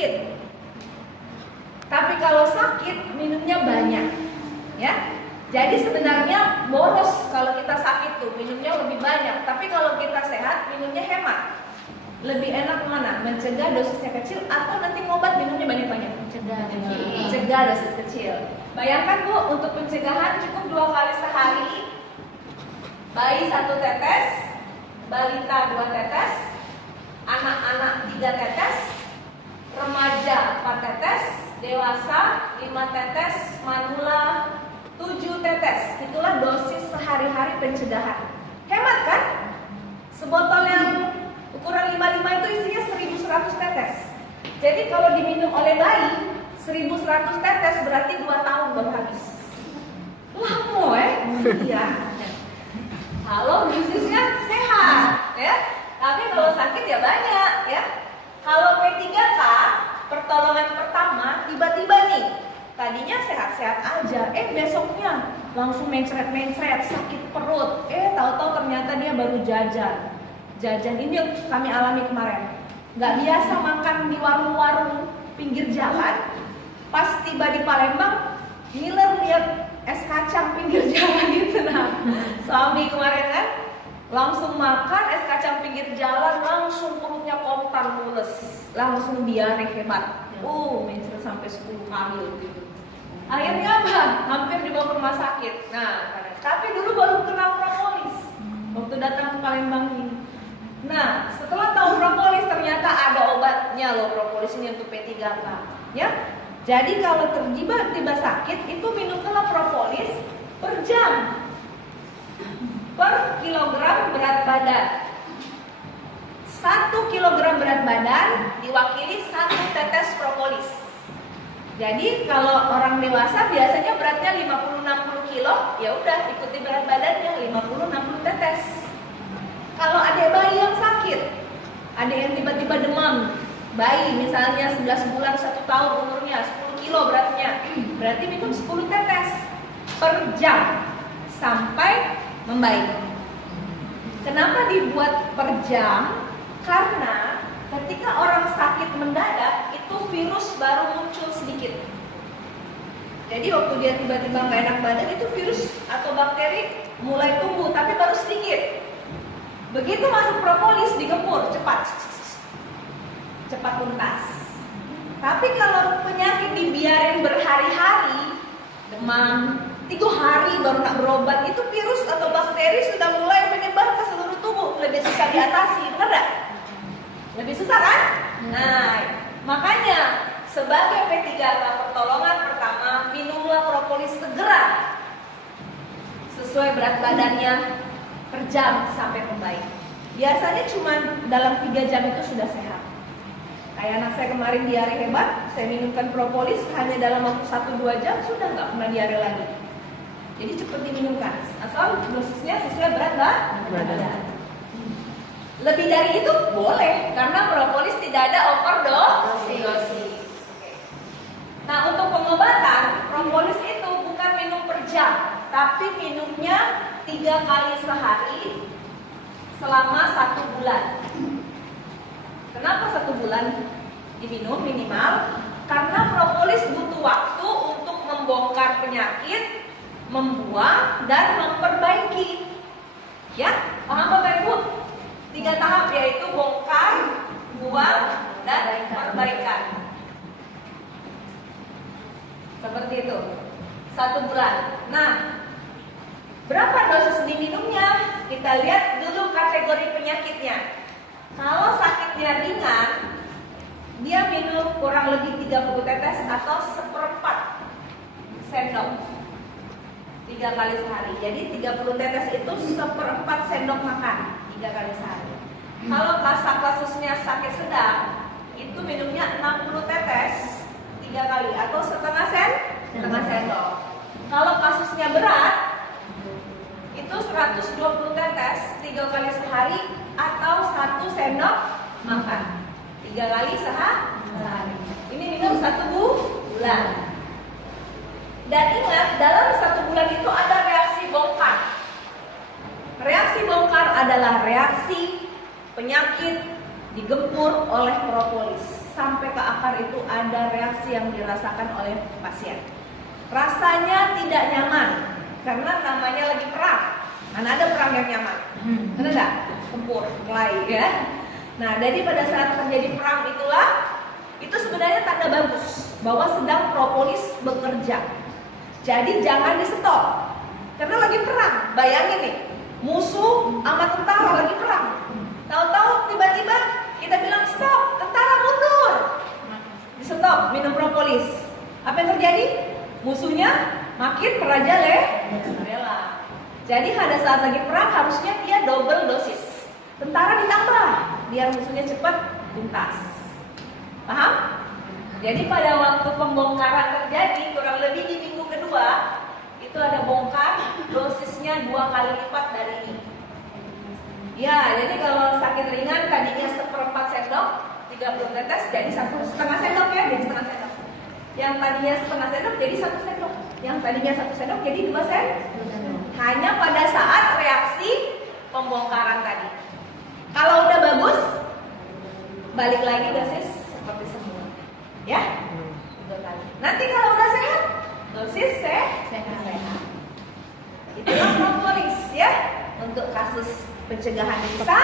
sedikit. Tapi kalau sakit minumnya banyak, ya. Jadi sebenarnya boros kalau kita sakit tuh minumnya lebih banyak. Tapi kalau kita sehat minumnya hemat. Lebih enak mana? Mencegah dosisnya kecil atau nanti ngobat minumnya banyak-banyak? Mencegah dosis kecil. Bayangkan Bu, untuk pencegahan cukup 2 kali sehari. Bayi 1 tetes, balita 2 tetes, anak-anak 3 tetes, remaja 4 tetes, dewasa 5 tetes, manula 7 tetes. Itulah dosis sehari-hari pencegahan. Hemat kan? Sebotol yang ukuran 55 itu isinya 1100 tetes. Jadi kalau diminum oleh bayi 1100 tetes berarti 2 tahun baru habis. Lama iya. Kalau bisnisnya sehat ya. Tapi kalau sakit ya banyak ya. Kalau P3K pertolongan pertama tiba-tiba nih tadinya sehat-sehat aja, besoknya langsung mencret-mencret, sakit perut. Tahu-tahu ternyata dia baru jajan. Jajan ini yang kami alami kemarin. Nggak biasa makan di warung-warung pinggir jalan. Pas tiba di Palembang, ngiler lihat es kacang pinggir jalan gitu. Nah, suami kemarin kan langsung makan es kacang pinggir jalan, langsung perutnya kompar mules, langsung diare hebat. Mencret sampai 10 kali gitu. Akhirnya apa? Hampir dibawa ke rumah sakit. Nah, tapi dulu baru kenal propolis waktu datang ke Palembang ini. Nah, setelah tahu propolis ternyata ada obatnya loh, propolis ini untuk P3K. Ya, jadi kalau tiba-tiba sakit itu minumlah propolis per jam, per kilogram berat badan. 1 kilogram berat badan diwakili 1 tetes propolis. Jadi kalau orang dewasa biasanya beratnya 50-60 kilo, ya udah ikuti berat badannya 50-60 tetes. Kalau ada bayi yang sakit, ada yang tiba-tiba demam, bayi misalnya 11 bulan 1 tahun umurnya, 10 kilo beratnya, berarti minum 10 tetes per jam sampai membaik. Kenapa dibuat per jam? Karena ketika orang sakit mendadak itu virus baru muncul sedikit. Jadi waktu dia tiba-tiba nggak enak badan itu virus atau bakteri mulai tumbuh tapi baru sedikit. Begitu masuk propolis digempur cepat tuntas. Tapi kalau penyakit dibiarin berhari-hari, demam 3 hari baru nak berobat, itu virus atau bakteri sudah mulai menyebar ke seluruh tubuh, lebih susah diatasi, benar nggak? Lebih susah kan? Nah, makanya sebagai P3K pertolongan pertama, minumlah propolis segera sesuai berat badannya per jam sampai membaik. Biasanya cuma dalam 3 jam itu sudah sehat. Kayak anak saya kemarin diare hebat, saya minumkan propolis hanya dalam waktu 1-2 jam sudah nggak pernah diare lagi. Jadi cepat diminumkan, asal dosisnya sesuai berat badan. Lebih dari itu boleh, karena propolis tidak ada overdosis. Nah, untuk pengobatan, propolis itu bukan minum per jam, tapi minumnya 3 kali sehari selama 1 bulan. Kenapa 1 bulan diminum minimal? Karena propolis butuh waktu untuk membongkar penyakit, membuang dan memperbaiki. Ya, paham Bapak Ibu? 3 tahap yaitu bongkar, buang, dan perbaikan. Seperti itu. 1 bulan. Nah, berapa dosis diminumnya? Kita lihat dulu kategori penyakitnya. Kalau sakitnya ringan, dia minum kurang lebih 30 tetes atau 1/4 sendok 3 kali sehari. Jadi 30 tetes itu 1/4 sendok makan 3 kali sehari. Kalau kasusnya sakit sedang, itu minumnya 60 tetes 3 kali atau setengah sendok. Kalau kasusnya berat, itu 120 tetes 3 kali sehari atau 1 sendok makan 3 kali sehari. Ini minum 1 bulan. Dan ingat, dalam 1 bulan itu ada reaksi bongkar. Reaksi bongkar adalah reaksi penyakit digempur oleh propolis sampai ke akar itu ada reaksi yang dirasakan oleh pasien. Rasanya tidak nyaman karena namanya lagi perang. Mana ada perang yang nyaman? Ada nggak? Tempur, mulai ya. Nah, jadi pada saat terjadi perang itulah, itu sebenarnya tanda bagus bahwa sedang propolis bekerja. Jadi jangan di stop karena lagi perang. Bayangin nih, musuh sama tentara lagi perang. Tahu-tahu tiba-tiba kita bilang stop, tentara mundur. Di stop, minum propolis. Apa yang terjadi? Musuhnya makin merajalela. Jadi pada saat lagi perang harusnya dia double dosis. Tentara ditambah biar musuhnya cepat tuntas. Paham? Jadi pada waktu pembongkaran terjadi kurang lebih di minggu kedua itu ada bongkar, dosisnya 2 kali lipat dari ini. Ya, jadi kalau sakit ringan tadinya 1/4 sendok 30 tetes jadi 1,5 sendok ya, jadi 1,5 sendok. Yang tadinya 1,5 sendok jadi 1 sendok. Yang tadinya 1 sendok jadi 2 sendok. Hanya pada saat reaksi pembongkaran tadi. Kalau udah bagus, balik lagi dosis seperti semula. Ya? Nanti kalau udah sehat, dosis sehat. Itulah propolis ya. Untuk kasus pencegahan bisa,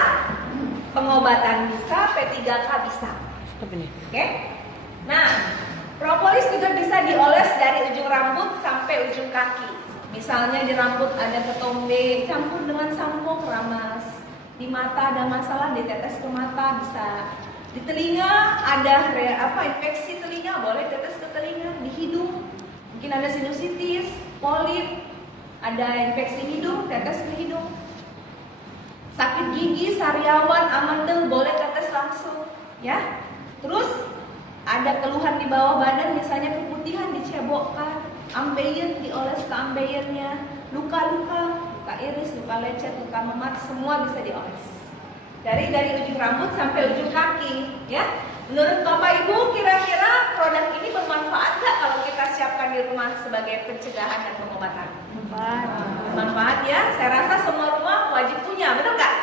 pengobatan bisa, P3K bisa. Oke? Nah, propolis juga bisa dioles dari ujung rambut sampai ujung kaki. Misalnya di rambut ada ketombe, campur dengan sampo keramas. Di mata ada masalah, ditetes ke mata bisa. Di telinga ada infeksi telinga, boleh tetes ke telinga. Di hidung mungkin ada sinusitis, polip, ada infeksi hidung, tetes ke hidung. Sakit gigi, sariawan, amandel, boleh tetes langsung, ya. Terus ada keluhan di bawah badan, misalnya keputihan dicebokkan, ambeien dioles ke ambeiennya, luka-luka, luka iris, luka lecet, luka memar, semua bisa dioles. Dari ujung rambut sampai ujung kaki, ya. Menurut Bapak Ibu, kira-kira produk ini bermanfaat nggak kalau kita siapkan di rumah sebagai pencegahan dan pengobatan? Bermanfaat ya. Saya rasa semua rumah wajib punya, betul nggak?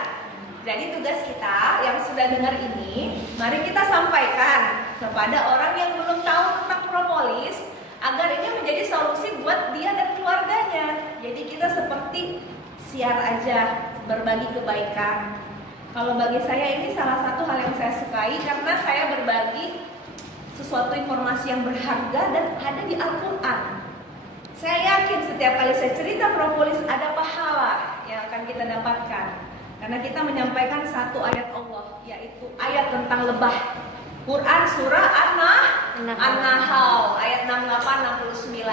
Jadi tugas kita yang sudah dengar ini, mari kita sampaikan kepada orang yang belum tahu tentang propolis agar ini menjadi solusi buat dia dan keluarganya. Jadi kita seperti siar aja, berbagi kebaikan. Kalau bagi saya ini salah satu hal yang saya sukai karena saya berbagi sesuatu informasi yang berharga dan ada di Al-Quran. Saya yakin setiap kali saya cerita propolis ada pahala yang akan kita dapatkan. Karena kita menyampaikan satu ayat Allah, yaitu ayat tentang lebah. Quran surah An-Nahl ayat 68-69.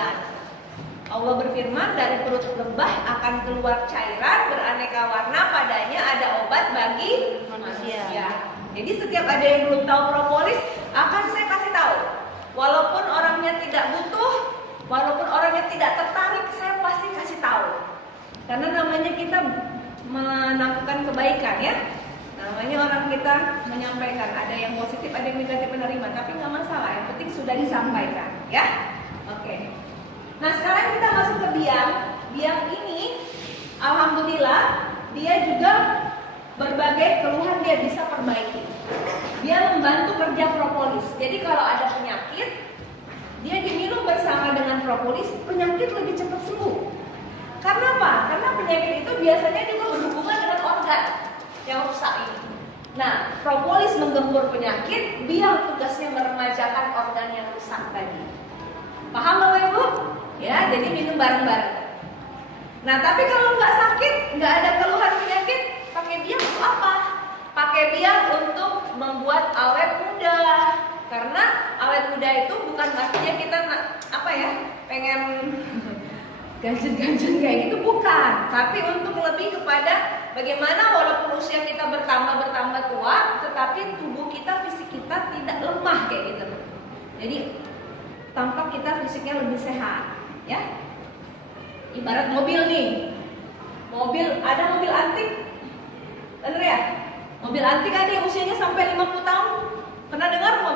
Allah berfirman, dari perut lebah akan keluar cairan beraneka warna, padanya ada obat bagi manusia. Jadi setiap ada yang belum tahu propolis, akan saya kasih tahu. Walaupun orangnya tidak butuh, walaupun orangnya tidak tertarik, saya pasti kasih tahu. Karena namanya kita melakukan kebaikan ya. Namanya orang kita menyampaikan, ada yang positif, ada yang negatif menerima, tapi nggak masalah, yang penting sudah disampaikan ya. Oke. Nah sekarang kita masuk ke biang. Biang ini alhamdulillah dia juga berbagai keluhan dia bisa perbaiki. Dia membantu kerja propolis. Jadi kalau ada penyakit, dia diminum bersama dengan propolis, penyakit lebih cepat sembuh. Karena apa? Karena penyakit itu biasanya juga berhubungan dengan organ yang rusak ini. Nah, propolis menggempur penyakit, biang tugasnya meremajakan organ yang rusak tadi. Paham Bapak Ibu? Ya, jadi minum bareng-bareng. Nah, tapi kalau nggak sakit, nggak ada keluhan penyakit, pakai biang untuk apa? Pakai biang untuk membuat awet muda. Karena awet muda itu bukan artinya kita pengen ganjen-ganjen kayak gitu, bukan. Tapi untuk lebih kepada bagaimana walaupun usia kita bertambah tua, tetapi tubuh kita, fisik kita tidak lemah kayak gitu. Jadi tampak kita fisiknya lebih sehat. Ya, ibarat mobil nih, ada mobil antik, bener ya? Mobil antik ada yang usianya sampai 50 tahun. Pernah dengar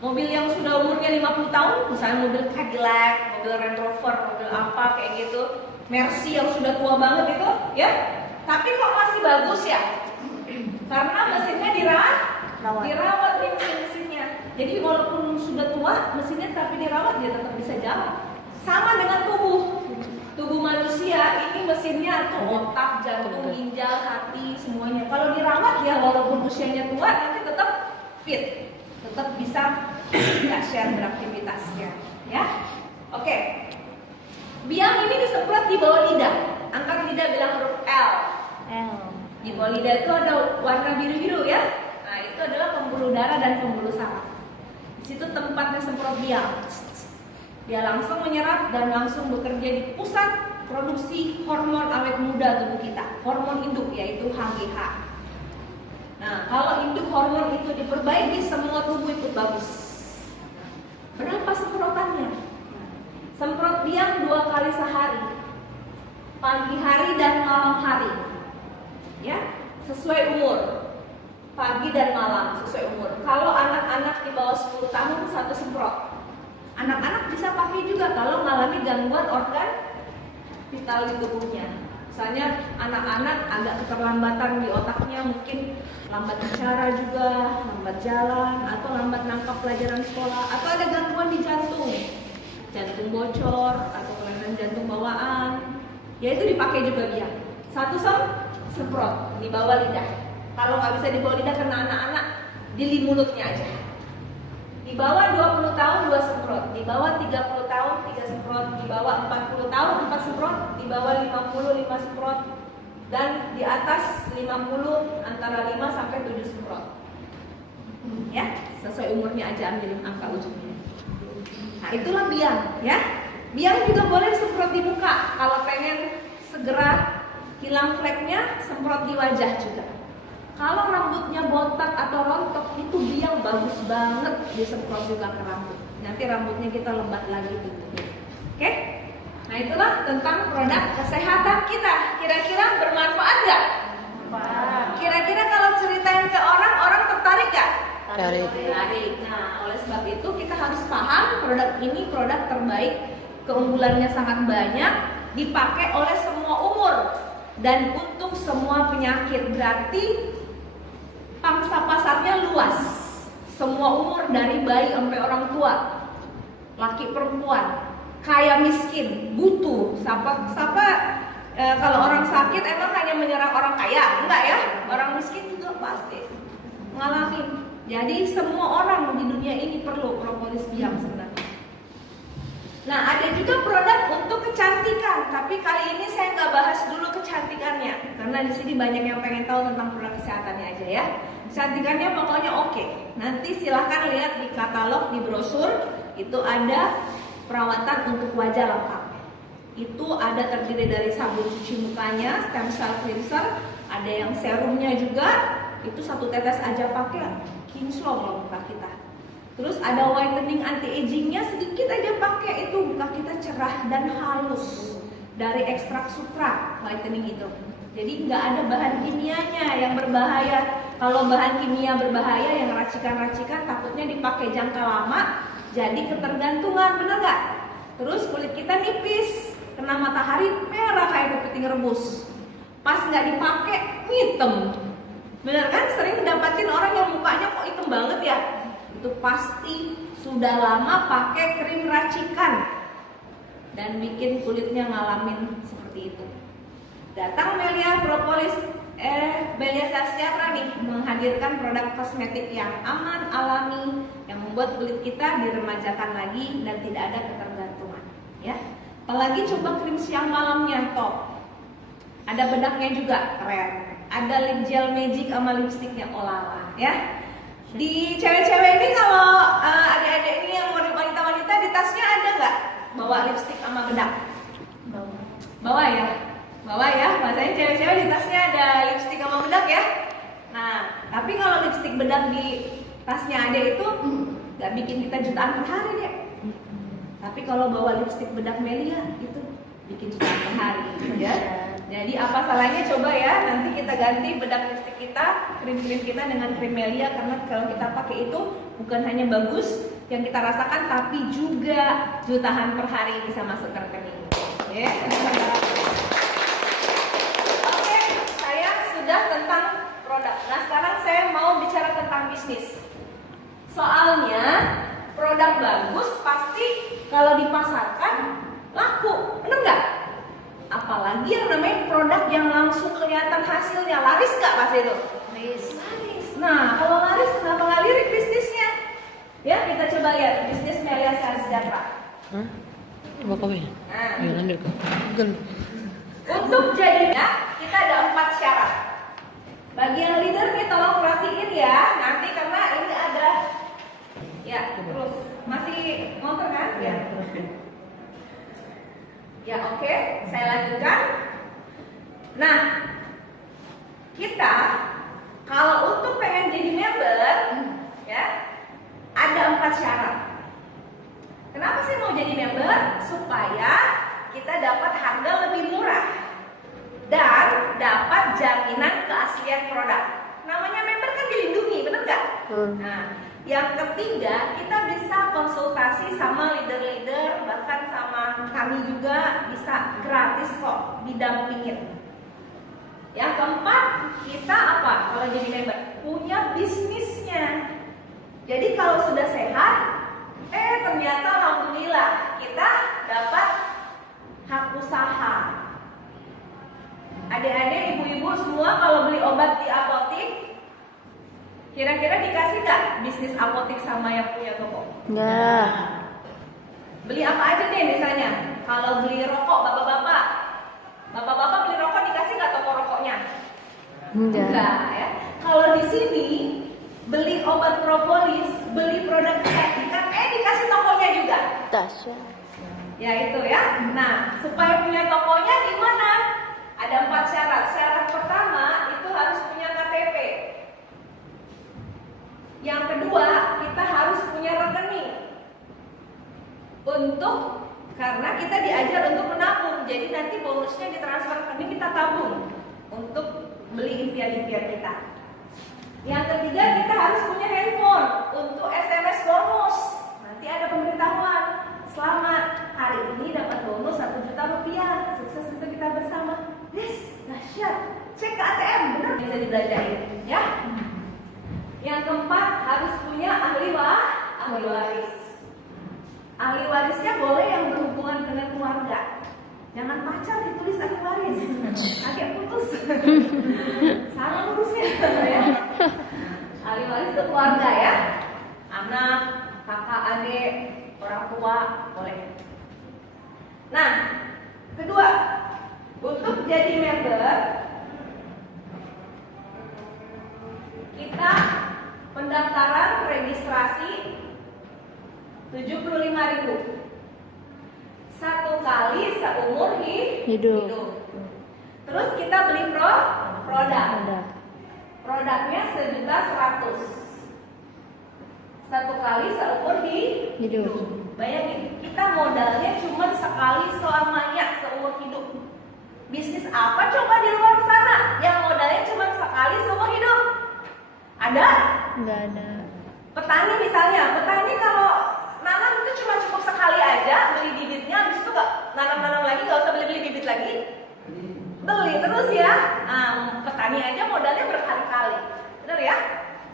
mobil yang sudah umurnya 50 tahun? Misalnya mobil Cadillac, mobil Range Rover, mobil apa kayak gitu, Mercy yang sudah tua banget itu, ya? Tapi kok masih bagus ya? Karena mesinnya dirawat nih mesinnya. Jadi walaupun sudah tua mesinnya tapi dirawat dia tetap bisa jalan. Sama dengan tubuh manusia, ini mesinnya tuh otak, jantung, ginjal, hati, semuanya. Kalau dirawat ya walaupun usianya tua nanti tetap fit, tetap bisa share beraktivitasnya, ya. Oke. Biang ini disemprot di bawah lidah. Angkat lidah bilang huruf L. Di bawah lidah itu ada warna biru-biru ya. Nah, itu adalah pembuluh darah dan pembuluh saraf. Di situ tempatnya semprot biang. Dia langsung menyerap dan langsung bekerja di pusat produksi hormon awet muda tubuh kita. Hormon induk yaitu HGH. Nah, kalau induk hormon itu diperbaiki, semua tubuh itu bagus. Berapa semprotannya? Semprot biang 2 kali sehari. Pagi hari dan malam hari. Ya, sesuai umur. Pagi dan malam sesuai umur. Kalau anak-anak di bawah 10 tahun 1 semprot. Anak-anak bisa pakai juga kalau mengalami gangguan organ vital di tubuhnya. Misalnya anak-anak agak keterlambatan di otaknya, mungkin lambat bicara juga, lambat jalan, atau lambat nangkap pelajaran sekolah, atau ada gangguan di jantung bocor, atau kelainan jantung bawaan, ya itu dipakai juga biang. 1 semprot di bawah lidah. Kalau nggak bisa di bawah lidah karena anak-anak, di mulutnya aja. Di bawah 20 tahun 2 semprot, di bawah 30 tahun 3 semprot, di bawah 40 tahun 4 semprot, di bawah 50 5 semprot, dan di atas 50 antara 5 sampai 7 semprot. Ya, sesuai umurnya aja, ambil angka ujungnya. Nah, itulah biang, ya. Biang juga boleh semprot di muka. Kalau pengen segera hilang fleknya, semprot di wajah juga. Kalau rambutnya botak atau rontok, itu biang bagus banget disemprot juga ke rambut. Nanti rambutnya kita lebat lagi gitu. Oke? Nah, itulah tentang produk kesehatan kita. Kira-kira bermanfaat nggak? Kira-kira kalau ceritain ke orang tertarik nggak? Tertarik. Nah, oleh sebab itu kita harus paham produk ini produk terbaik, keunggulannya sangat banyak, dipakai oleh semua umur dan untuk semua penyakit. Berarti pangsa pasarnya luas, semua umur dari bayi sampai orang tua, laki perempuan, kaya miskin, butuh. Kalau orang sakit emang hanya menyerang orang kaya? Enggak ya, orang miskin juga pasti mengalami. Jadi semua orang di dunia ini perlu propolis biang sebenarnya. Nah, ada juga produk untuk kecantikan, tapi kali ini saya nggak bahas dulu kecantikannya, karena di sini banyak yang pengen tahu tentang produk kesehatannya aja ya. Kecantikannya pokoknya oke. Nanti silahkan lihat di katalog, di brosur, itu ada perawatan untuk wajah lengkap. Itu ada terdiri dari sabun cuci mukanya, stem cell cleanser, ada yang serumnya juga, itu 1 tetes aja pakai kinclong loh muka kita. Terus ada whitening anti-agingnya, sedikit aja pakai itu muka kita cerah dan halus dari ekstrak sutra whitening itu. Jadi nggak ada bahan kimianya yang berbahaya. Kalau bahan kimia berbahaya yang racikan-racikan takutnya dipakai jangka lama, jadi ketergantungan, benar nggak? Terus kulit kita nipis, kena matahari merah kayak kepiting rebus. Pas nggak dipakai hitam, benar kan? Sering dapatin orang yang mukanya kok hitam banget ya. Itu pasti sudah lama pakai krim racikan dan bikin kulitnya ngalamin seperti itu. Datang Melia Sejahtera nih menghadirkan produk kosmetik yang aman, alami, yang membuat kulit kita diremajakan lagi dan tidak ada ketergantungan. Ya, apalagi coba krim siang malamnya top. Ada bedaknya juga keren. Ada lip gel magic sama lipstiknya olala ya. Di cewek-cewek ini kalau adik-adik ini yang wanita-wanita di tasnya ada nggak bawa lipstik sama bedak? Bawa ya? Bawa ya, masanya cewek-cewek di tasnya ada lipstik sama bedak ya. Nah, tapi kalau lipstik bedak di tasnya ada itu nggak bikin kita jutaan per hari deh. Tapi kalau bawa lipstik bedak Melia itu bikin jutaan per hari ya. Jadi apa salahnya coba ya, nanti kita ganti bedak lipstik kita, krim-krim kita dengan krim Melia, karena kalau kita pakai itu bukan hanya bagus yang kita rasakan, tapi juga jutaan per hari bisa masuk ke rekening. Ya. Oke, saya sudah tentang produk. Nah, sekarang saya mau bicara tentang bisnis. Soalnya produk bagus pasti kalau dipasarkan laku, bener nggak? Apalagi yang namanya produk yang langsung kelihatan hasilnya, laris nggak pas itu? Laris. Nah, kalau laris kenapa nggak lirik bisnisnya? Ya, kita coba lihat bisnis Melia Sehat Sejahtera. Bapak nah, untuk jadinya kita ada 4 syarat. Bagi yang leader nih tolong perhatiin ya, nanti karena ini ada ya terus masih nonton kan? Ya terus. Ya oke, saya lanjutkan. Nah, kita kalau untuk pengen jadi member ya ada 4 syarat. Kenapa sih mau jadi member? Supaya kita dapat harga lebih murah dan dapat jaminan keaslian produk. Namanya member kan dilindungi, bener nggak? Nah, yang ketiga kita bisa konsultasi sama leader-leader, bahkan sama kami juga bisa gratis kok didampingin. Yang keempat kita apa? Kalau jadi member punya bisnisnya. Jadi kalau sudah sehat, ternyata alhamdulillah kita dapat hak usaha. Adik-adik, ibu-ibu semua kalau beli obat di apotik, kira-kira dikasih nggak bisnis apotik sama yang punya toko? Nggak. Beli apa aja nih misalnya? Kalau beli rokok, bapak-bapak beli rokok dikasih nggak toko rokoknya? Enggak ya. Kalau di sini beli obat propolis, beli produk kecantikan, dikasih tokonya juga. Tasya. Ya itu ya. Nah, supaya punya tokonya gimana? Ada 4 syarat. Syarat pertama itu harus punya KTP. Yang kedua, kita harus punya rekening. Karena kita diajar untuk menabung, jadi nanti bonusnya ditransfer rekening kita tabung untuk beli impian-impian kita. Yang ketiga, kita harus punya handphone untuk SMS bonus. Nanti ada pemberitahuan, selamat hari ini dapat bonus 1 juta rupiah, sukses untuk kita bersama. Yes, dahsyat. Cek ke ATM, benar bisa dibelanjain, ya. Yang keempat, harus punya ahli waris. Ahli warisnya boleh yang berhubungan dengan keluarga. Jangan pacar ditulis ahli waris, nanti putus. Salah urusnya, ya. Ahli waris itu keluarga ya, anak, kakak, adik, orang tua boleh. Nah, kedua, untuk jadi member kita pendaftaran registrasi 75.000 1 kali seumur hidup. Terus kita beli produk. Produknya 1.100.000 1 kali seumur hidup. Bayangin, kita modalnya cuma sekali selamanya seumur hidup. Bisnis apa coba di luar sana yang modalnya cuma sekali seumur hidup? Ada? Nggak ada. Petani misalnya, petani kalau nanam itu cuma cukup sekali aja beli bibitnya, habis itu nggak nanam lagi, nggak usah beli bibit lagi, beli terus ya. Petani aja modalnya berkali-kali, bener ya?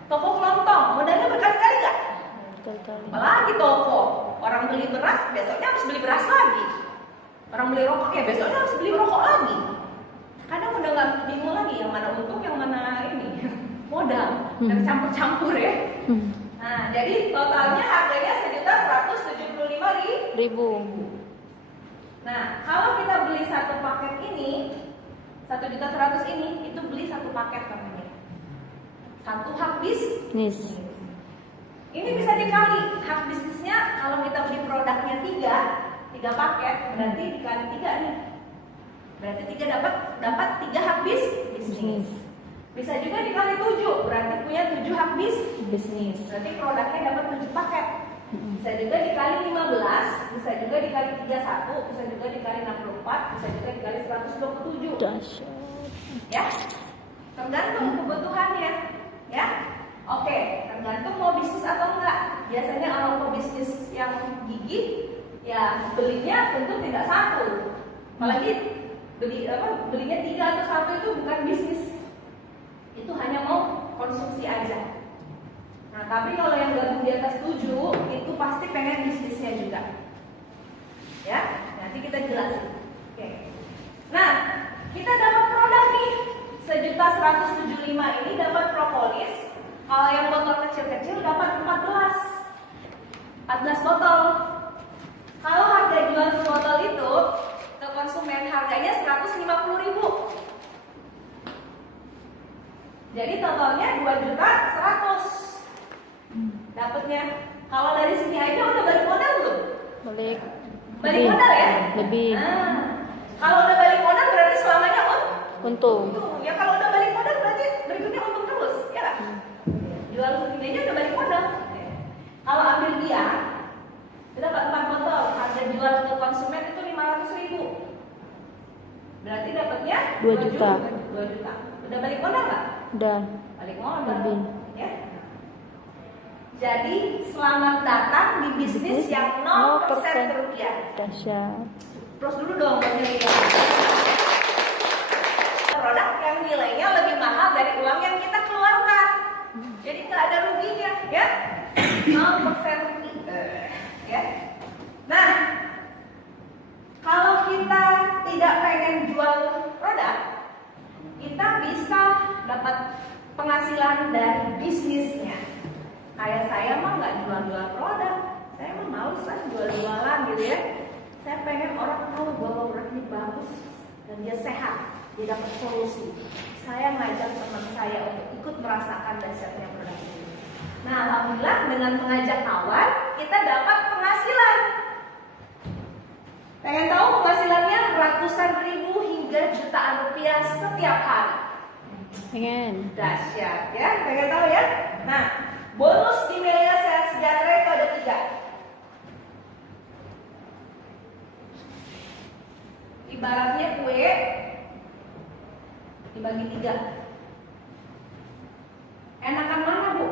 Toko kelontong modalnya berkali-kali nggak? Berkali-kali. Apalagi toko, orang beli beras besoknya harus beli beras lagi, orang beli rokok ya besoknya harus beli rokok lagi. Kadang udah nggak bingung lagi yang mana untung yang mana ini modal, campur-campur ya. Nah, jadi totalnya harganya 1.175.000. Nah, kalau kita beli 1 paket ini, 1.100.000 ini, itu beli 1 paket namanya. 1 hak bisnis. Ini bisa dikali hak bisnisnya kalau kita beli produknya 3 paket, berarti dikali 3 nih. Berarti 3 dapat 3 hak bisnis. Bisa juga dikali 7, berarti punya 7 hak bisnis. Berarti produknya dapat 7 paket. Bisa juga dikali 15, bisa juga dikali 31, bisa juga dikali 64, bisa juga dikali 127. Ya, tergantung kebutuhannya. Ya, oke, tergantung mau bisnis atau enggak. Biasanya orang mau bisnis yang gigih, ya belinya tentu tidak 1. Apalagi belinya 3 atau 1 itu bukan bisnis. Itu hanya mau konsumsi aja. Nah, tapi kalau yang gabung di atas 7 itu pasti pengen bisnisnya juga. Ya, nanti kita jelasin. Oke. Nah, kita dapat produk nih. 1.175 ini dapat propolis. Kalau yang botol kecil-kecil dapat 14 botol. Kalau harga jual sebotol itu ke konsumen harganya 150.000. Jadi totalnya 2.100.000 dapatnya. Kalau dari sini aja udah balik modal belum? Balik. Balik modal ya? Lebih. Nah, kalau udah balik modal berarti selamanya Untung. Ya kalau udah balik modal berarti berikutnya untung terus, ya kan? Jual segini aja udah balik modal. Kalau ambil dia, kita dapat 4 botol, harga jual ke konsumen itu 500.000. Berarti dapatnya 2 juta. 2 juta. Udah balik modal nggak? Udah. Balik modal. Lebih. Ya. Jadi selamat datang di bisnis yang 0% kerugian. Dahsyat. Terus dulu dong ya. Produk yang nilainya lebih mahal dari uang yang kita keluarkan. Jadi nggak ada ruginya, ya. 0% rugi. Ya. Nah, kalau kita tidak pengen jual produk, kita bisa dapat penghasilan dari bisnisnya. Kayak saya mah nggak jual-jual produk, saya mah males lah jual-jualan gitu ya. Saya pengen orang tahu bahwa produk ini bagus dan dia sehat, dia dapat solusi. Saya ngajak teman saya untuk ikut merasakan dahsyatnya produk ini. Nah, alhamdulillah dengan mengajak kawan kita dapat penghasilan. Pengen tahu penghasilannya ratusan ribu hingga jutaan rupiah setiap hari. Pengen. Dahsyat ya, pengen tahu ya? Nah, bonus di Melia Sehat Sejahtera itu ada 3. Ibaratnya kue dibagi 3. Enakan mana bu?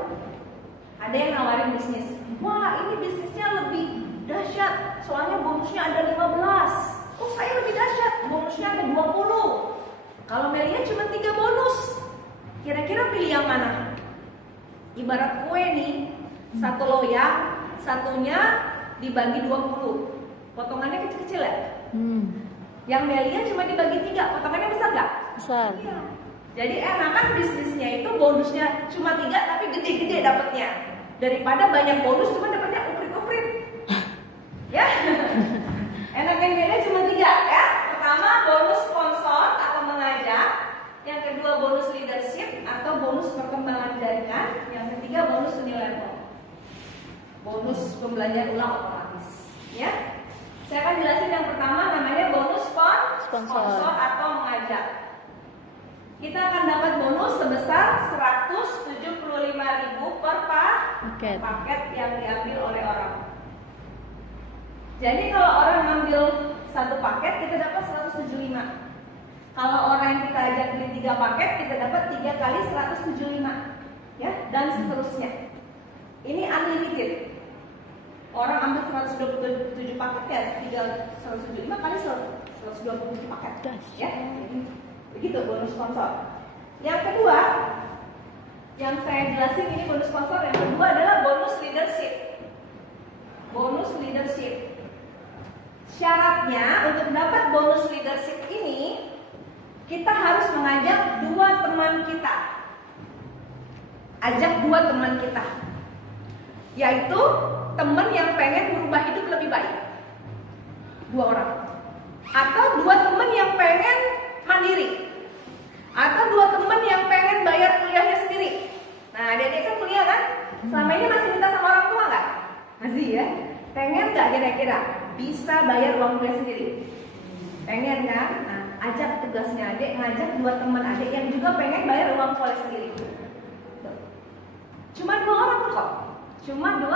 Ada yang nawarin bisnis. Wah ini bisnisnya lebih dahsyat, soalnya bonusnya ada 15. Oh saya lebih dahsyat, bonusnya ada 20. Kalau Melia cuma 3 bonus. Kira-kira pilih yang mana? Ibarat kue nih, 1 loyang, satunya dibagi 20. Potongannya kecil-kecil ya? Yang Melia cuma dibagi 3, potongannya besar nggak? Besar. Iya. Jadi enakan bisnisnya itu bonusnya cuma 3 tapi gede-gede dapatnya. Daripada banyak bonus cuma dapatnya uprit-uprit. Ya. Enakan Melia cuma 3 ya. Pertama bonus sponsor atau mengajak. Yang kedua bonus leadership atau bonus perkembangan jaringan. Yang ketiga bonus new level. Bonus pembelajaran ulang otomatis. Ya. Saya akan jelasin yang pertama namanya bonus sponsor atau mengajak. Kita akan dapat bonus sebesar 175.000 per paket yang diambil oleh orang. Jadi kalau orang ngambil 1 paket kita dapat 175. Kalau orang yang kita ajak beli 3 paket kita dapat 3 kali 175. Ya, dan seterusnya. Ini unlimited. Orang ambil 127 paket ya, 175 kali 127 paket. Ya, begitu bonus sponsor. Yang kedua, yang saya jelasin ini bonus sponsor. Yang kedua adalah bonus leadership. Bonus leadership. Syaratnya untuk dapat bonus leadership ini, kita harus mengajak 2 teman kita. Ajak 2 teman kita. Yaitu teman yang pengen berubah hidup lebih baik. 2 orang. Atau 2 teman yang pengen mandiri. Atau 2 teman yang pengen bayar kuliahnya sendiri. Nah, adik-adik kan kuliah kan? Selama ini masih minta sama orang tua nggak? Masih ya? Pengen nggak kira-kira bisa bayar uang kuliah sendiri? Pengen kan? Nah, ajak tugasnya adik, ngajak 2 teman adik yang juga pengen bayar uang kuliah sendiri. Cuma 2 orang kok. Cuma 2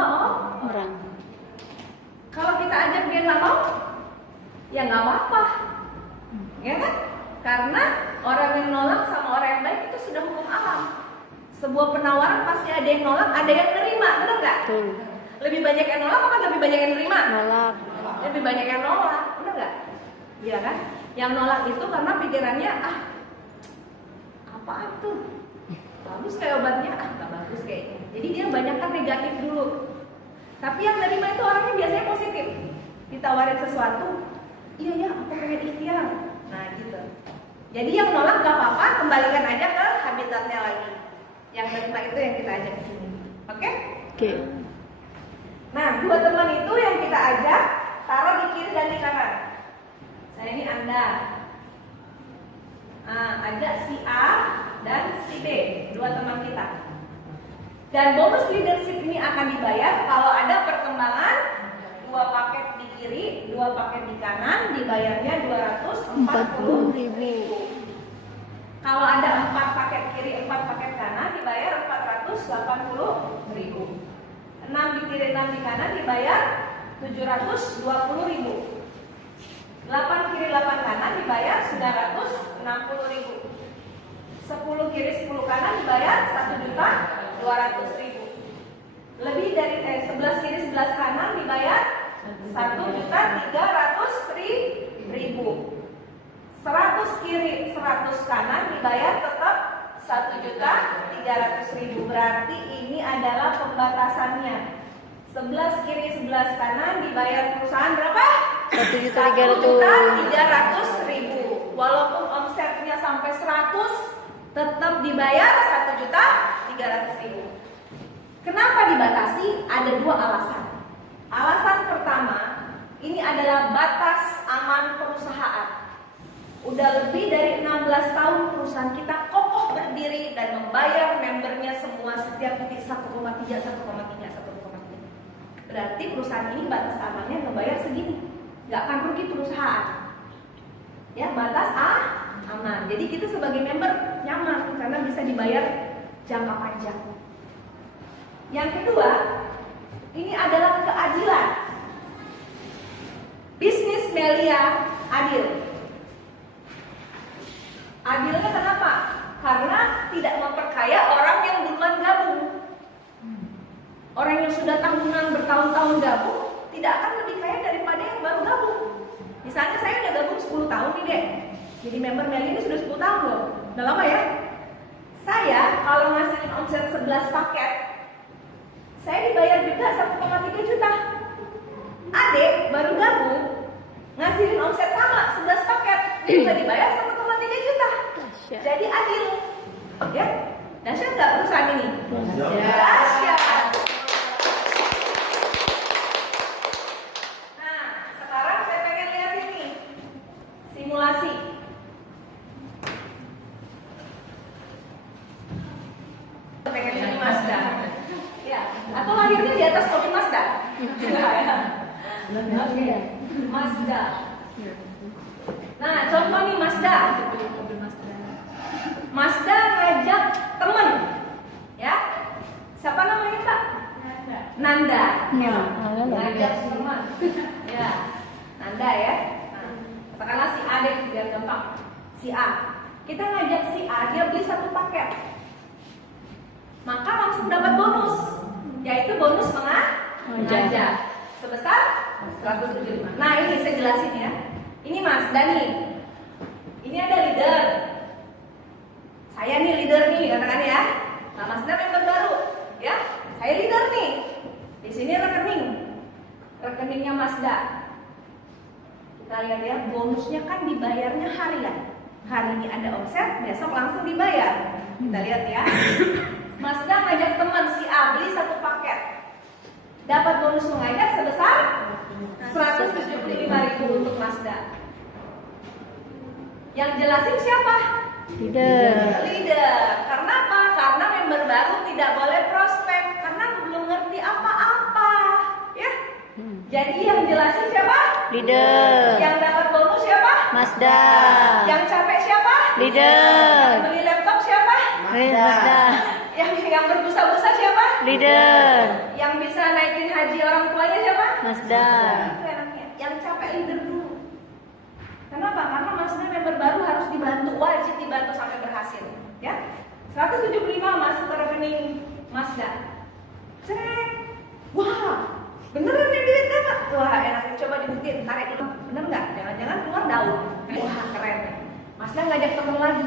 orang. Kalau kita ajak dia nggak mau, ya nggak apa-apa, ya kan? Karena orang yang nolak sama orang yang baik itu sudah hukum alam. Sebuah penawaran pasti ada yang nolak, ada yang nerima, benar nggak? Lebih banyak yang nolak apa lebih banyak yang nerima? Nolak. Lebih banyak yang nolak, benar nggak? Iya kan? Yang nolak itu karena pikirannya apaan tuh? Bagus kayak obatnya, nggak bagus kayaknya. Jadi dia banyak kan negatif dulu. Tapi yang nerima itu orangnya biasanya positif. Ditawarin sesuatu, iya ya aku pengen ikhtiar. Nah gitu. Jadi yang nolak gak apa-apa, kembalikan aja ke habitatnya lagi. Yang nerima itu yang kita ajak ke sini. Oke? Oke. Nah, dua teman itu yang kita ajak taruh di kiri dan di kanan. Saya ini Anda. Nah, ajak si A dan si B, dua teman kita. Dan bonus leadership ini akan dibayar kalau ada perkembangan 2 paket di kiri, 2 paket di kanan, dibayarnya 240.000. Kalau ada 4 paket kiri, 4 paket kanan, dibayar 480.000. 6 di kiri, 6 di kanan, dibayar 720.000. 8 kiri, 8 kanan, dibayar 960.000. 10 kiri, 10 kanan, dibayar 1.200.000. Lebih dari 11 kiri, 11 kanan, dibayar 1.300.000. 100 kiri, 100 kanan, dibayar tetap 1.300.000. Berarti ini adalah pembatasannya. 11 kiri, 11 kanan, dibayar perusahaan berapa? 1.300.000. Walaupun omsetnya sampai 100, tetap dibayar 1.300.000. Kenapa dibatasi? Ada 2 alasan. Alasan pertama, ini adalah batas aman perusahaan. Udah lebih dari 16 tahun perusahaan kita kokoh berdiri dan membayar membernya semua setiap titik 1,3, 1,3, 1,3. Berarti perusahaan ini batas amannya ngebayar segini, nggak akan rugi perusahaan. Ya, batas aman. Jadi kita sebagai member nyaman karena bisa dibayar jangka panjang. Yang kedua, ini adalah keadilan. Bisnis Melia adil. Adilnya kenapa? Karena tidak memperkaya orang yang duluan gabung. Orang yang sudah tahunan bertahun-tahun gabung tidak akan lebih kaya daripada yang baru gabung. Misalnya saya udah gabung 10 tahun nih deh. Jadi member Meli ini sudah 10 tahun loh. Udah lama ya? Saya kalau ngasihin omset 11 paket, saya dibayar juga 1,3 juta. Adek baru gabung, ngasihin omset sama 11 paket, juga dibayar 1,3 juta. Jadi adil. Ya? Dahsyat nggak perusahaan ini? Dahsyat. Nah, sekarang saya pengen lihat ini simulasi. Pengen jadi Mazda. Ya, atau lahirnya di atas mobil Mazda? Enggak ya. Oke, Mazda. Nah, contoh nih Mazda. Mazda ngajak temen, ya. Siapa namanya Pak? Nanda. Ngajak teman. Ya, Nanda ya. Nah, katakanlah si A deh biar gampang. Si A. Kita ngajak si A, dia beli 1 paket. Maka langsung dapat bonus, yaitu bonus mengajak sebesar 175. Nah ini saya jelasin ya. Ini Mas Dani. Ini ada leader. Saya nih leader nih katakan ya. Nah Mas Dan member baru, ya. Saya leader nih. Di sini rekeningnya Mazda. Kita lihat ya, bonusnya kan dibayarnya harian. Hari ini ada omset, besok langsung dibayar. Kita lihat ya. Mazda ngajak teman si A beli 1 paket, dapat bonus mengajak sebesar 175.000 untuk Mazda. Yang jelasin siapa? Leader. Karena apa? Karena member baru tidak boleh prospek karena belum ngerti apa-apa, ya. Jadi yang jelasin siapa? Leader. Yang dapat bonus siapa? Mazda. Yang capek siapa? Leader. Yang beli laptop siapa? Mazda. Yang berbusa-busa siapa? Leader. Yang bisa naikin haji orang tuanya siapa? Mazda. Itu enaknya. Yang capek leader dulu. Kenapa? Karena Mazda member baru harus dibantu, wajib dibantu sampai berhasil. Ya, 175 masuk ke rekening Mazda. Cek. Wah, beneran nih duitnya nggak? Wah, enak. Coba dibuktiin, tarik dulu. Bener nggak? Jangan-jangan keluar daun. Wah, keren. Mazda ngajak temen lagi.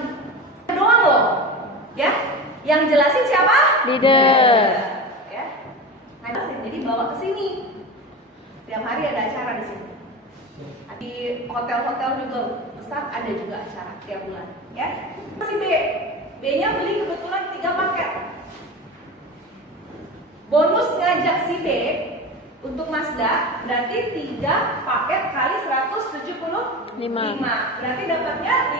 Doang loh. Ya, yang jelasin siapa? Leader. jadi bawa ke sini. Tiap hari ada acara di sini. Di hotel-hotel juga besar ada juga acara tiap bulan, ya. Si B, B-nya beli kebetulan 3 paket. Bonus ngajak si B untuk Mazda berarti 3 paket kali 175. Berarti dapatnya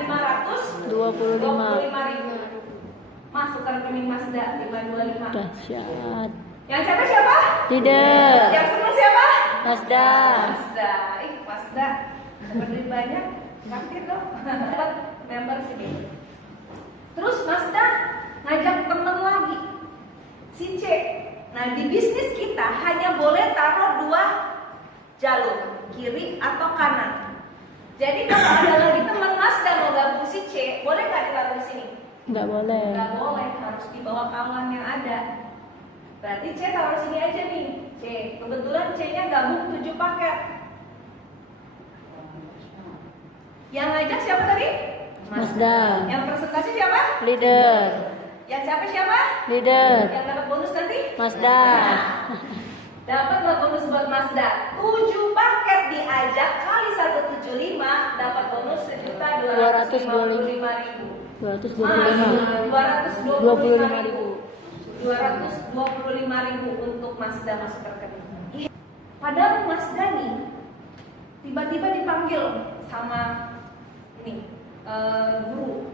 525.000. Masuk ke rekening Mazda 525. Dahsyat. Yang siapa? Leader. Yang senang siapa? Mazda. Mazda. Mazda. Dapat duit banyak. Kantin dong. Dapat member si B. Terus Mazda ngajak temen lagi, si C. Nah, di bisnis kita hanya boleh taruh 2 jalur, kiri atau kanan. Jadi kalau ada lagi teman Mazda mau gabung si C, boleh nggak ditaruh di sini? Nggak boleh. Nggak boleh, harus di bawah kawan yang ada. Berarti C taruh sini aja nih. C, kebetulan C-nya gabung 7 paket. Yang ngajak siapa tadi? Mazda. Yang presentasi siapa? Leader. Yang siapa? Leader. Yang dapat bonus nanti? Mazda. Dapat bonus buat Mazda. 7 paket diajak kali 175 dapat bonus 1.255.000. 225.000 untuk Mazda masuk ke rekening. Padahal Mazda nih tiba-tiba dipanggil sama ini guru,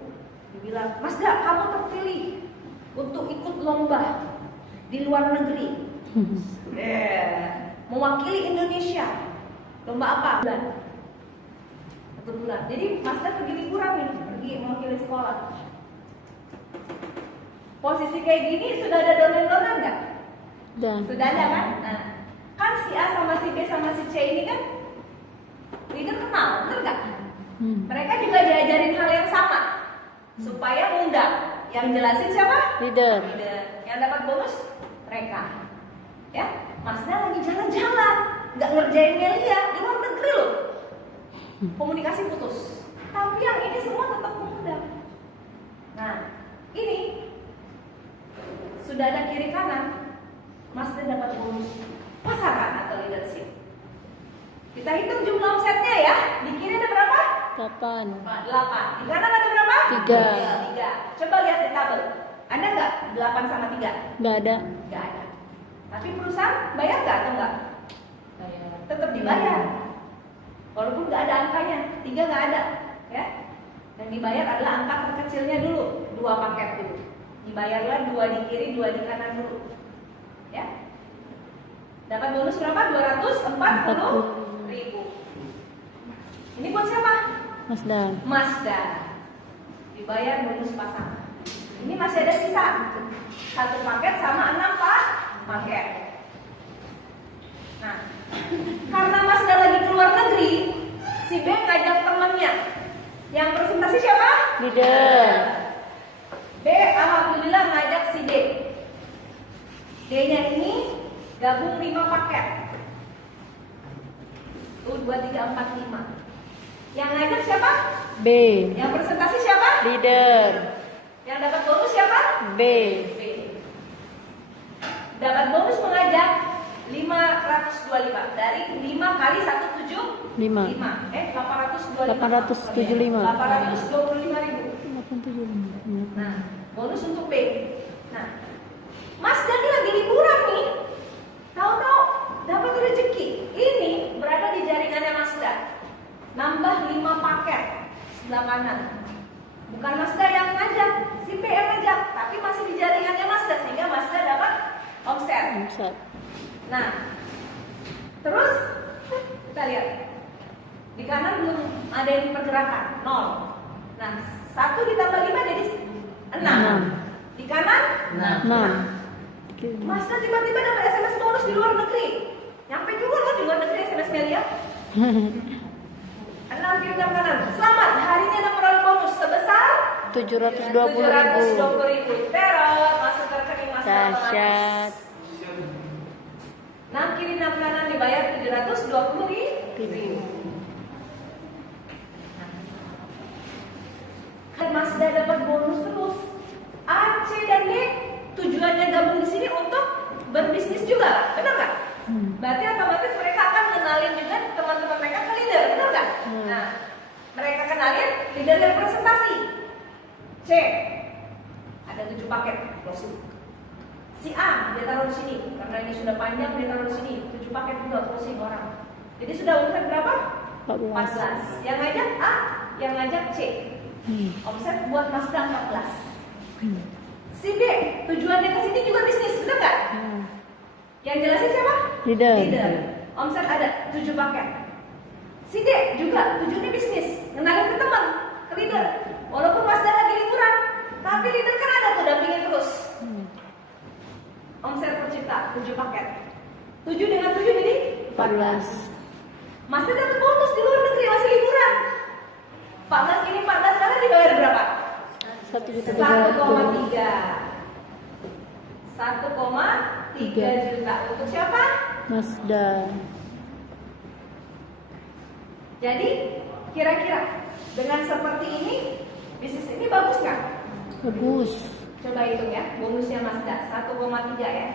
dibilang, Mazda kamu terpilih untuk ikut lomba di luar negeri, mewakili Indonesia. Lomba apa? Bulan. Jadi Mazda pergi liburan nih, pergi mewakili sekolah. Posisi kayak gini sudah ada donen-donen nggak? Sudah ada kan? Nah, kan si A sama si B sama si C ini kan leader kenal, bener nggak? Mereka juga diajarin hal yang sama supaya mudah. Yang jelasin siapa? Leader. Yang dapat bonus mereka. Ya, Mazda lagi jalan-jalan, nggak ngerjain Melia di luar negeri loh. Komunikasi putus. Tapi yang ini semua tetap mudah. Nah, ini sudah ada kiri kanan, Mazda dapat bonus pasaran atau leadership. Kita hitung jumlah omsetnya ya. Di kiri ada berapa? 8. 8. Di kanan ada berapa? 3. Coba lihat di tabel. Ada nggak 8 sama 3? Nggak ada. Nggak ada. Tapi perusahaan bayar nggak atau nggak? Tetap dibayar. Walaupun nggak ada angkanya, 3 nggak ada, ya. Yang dibayar adalah angka terkecilnya dulu, 2 paket dulu. Dibayarlah 2 di kiri, 2 di kanan dulu, ya. Dapat bonus berapa? 240.000. Ini buat siapa? Mazda. Dibayar bonus pasangan. Ini masih ada sisa 1 paket sama 6 paket. Nah, karena Mazda lagi keluar negeri, si B ngajak temennya. Yang presentasi siapa? Leader. B alhamdulillah ngajak si D. D-nya ini gabung 5 paket. 1, 2, 3, 4, 5. Yang ngajak siapa? B. Yang presentasi siapa? Leader. Yang dapat bonus siapa? B. Dapat bonus mengajak 525 dari 5 kali 175. 825.000. Nah, bonus untuk B. Nah, Mazda ini lagi liburan nih. Tahu-tahu dapat rezeki. Ini berada di jaringannya Mazda. Nambah 5 paket sebelah kanan. Bukan Mazda yang ngajak, si B yang ngajak, tapi masih di jaringannya Mazda sehingga Mazda dapat omset. Nah, terus kita lihat di kanan belum ada yang pergerakan, 0. Nah, 1 ditambah 5 jadi 6. Di kanan 6. Mazda tiba-tiba dapat SMS bonus di luar negeri. Nyampe juga loh di luar negeri SMS-nya lihat. 6 kiri 6 kanan. Selamat, hari ini Anda meroleh bonus sebesar 720.000. Terus masuk ke rekening Mazda. Dahsyat. 6 kiri 6 kanan dibayar 720.000. Kan Mazda dapat bonus terus. A, C dan D tujuannya gabung di sini untuk berbisnis juga, benar nggak? Berarti otomatis mereka akan kenalin juga teman-teman mereka ke leader, benar nggak? Nah, mereka kenalin leader yang presentasi. C, ada 7 paket closing. Si A dia taruh di sini, karena ini sudah panjang dia taruh di sini. 7 paket juga closing orang. Jadi sudah omset berapa? 14. Yang ngajak A, yang ngajak C. Omset buat Mazda 14. Si B, tujuannya ke sini juga bisnis, benar nggak? Yang jelasin siapa? Leader. Omset ada 7 paket. Si D juga tujuannya bisnis, ngenalin ke teman, ke leader. Walaupun Mazda lagi liburan, tapi leader kan ada tuh dampingin terus. Omset tercipta 7 paket. 7 dengan 7 jadi 14. Mazda dapat bonus di luar negeri masih liburan. 14 ini 14 sekarang dibayar berapa? 1,3. 1,3 juta. Untuk siapa? Mazda. Jadi kira-kira dengan seperti ini bisnis ini bagus nggak? Bagus. Coba hitung ya, bonusnya Mazda 1,3 ya.